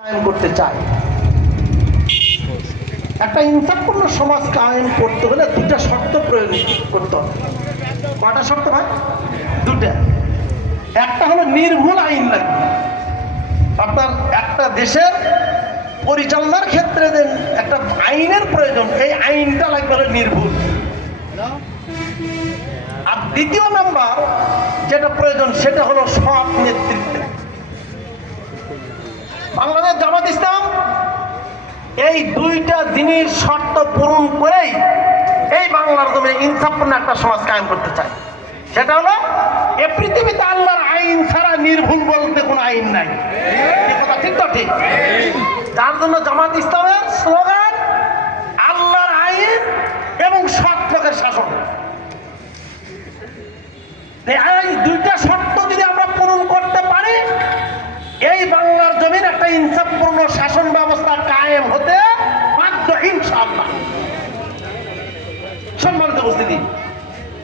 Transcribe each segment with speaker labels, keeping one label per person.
Speaker 1: কায়েম করতে চায়। একটা ইনসাফপূর্ণ সমাজ কায়েম করতে হলে দুটা শর্ত প্রয়োগ করতে হবে। কটা শর্ত ভাই? দুটা। একটা হলো নির্ভুল আইন লাগবে। আপনার একটা দেশের পরিচালনার ক্ষেত্রে যে একটা আইনের প্রয়োজন, এই আইনটা লাগবে হলো নির্ভুল। আর দ্বিতীয় নাম্বার যেটা প্রয়োজন সেটা হলো সৎ নেতৃত্বের বাংলাদেশ জামাত ইসলাম এই দুইটা জিনিস শর্ত পূরণ করেই এই বাংলার জমি ইনসাফপূর্ণ একটা সমাজ কায়েম করতে চায়। সেটা হলো, এ পৃথিবীতে আল্লাহর আইন ছাড়া নির্ভুল বলতে কোনো আইন নাই। কথা, ঠিক তো ঠিক? যার জন্য জামাত ইসলামের স্লোগান, আল্লাহর আইন এবং সৎ লোকের শাসন। এই দুইটা শর্ত যদি আমরা পূরণ করতে পারি এই বাংলার জমিন একটা ইনসাফপূর্ণ শাসন ব্যবস্থা কায়েম হতে বাধ্য সম্মানিত উপস্থিতি,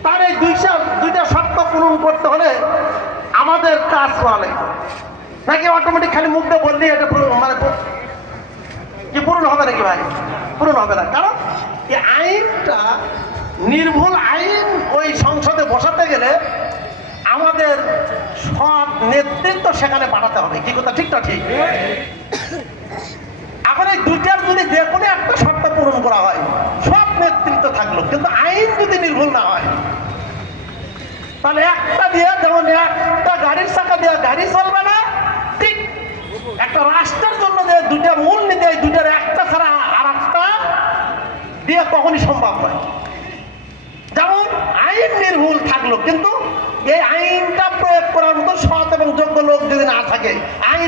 Speaker 1: তার এই দুইটা দুইটা শর্ত পূরণ করতে হলে আমাদের কাজ করা লাগবে নাকি অটোমেটিক খালি মুখ দিয়ে বললেই এটা পূরণ- মানে কি পূরণ হবে নাকি ভাই? পূরণ হবে না। কারণ এই আইনটা নির্ভুল আইন ওই সংসদে বসাতে গেলে আমাদের সব নেতৃত্ব সেখানে পাঠাতে হবে। কি কথা? ঠিক না ঠিক এখন এই দুইটার যদি যে কোনো একটা শর্ত পূরণ করা হয় সব নেতৃত্ব থাকল কিন্তু আইন যদি নির্ভুল না হয়। তাহলে একটা দিয়ে যেমন একটা গাড়ির চাকা দিয়ে গাড়ি চলবে না, ঠিক একটা রাষ্ট্রের জন্য যে দুইটা মূল নীতি, এই দুইটার একটা ছাড়া আর একটা দিয়ে কখনই সম্ভব নয় যেমন আইন নির্ভুল থাকল, কিন্তু এই আইনটা প্রয়োগ করার মতো সৎ এবং যোগ্য লোক যদি না থাকে, আইন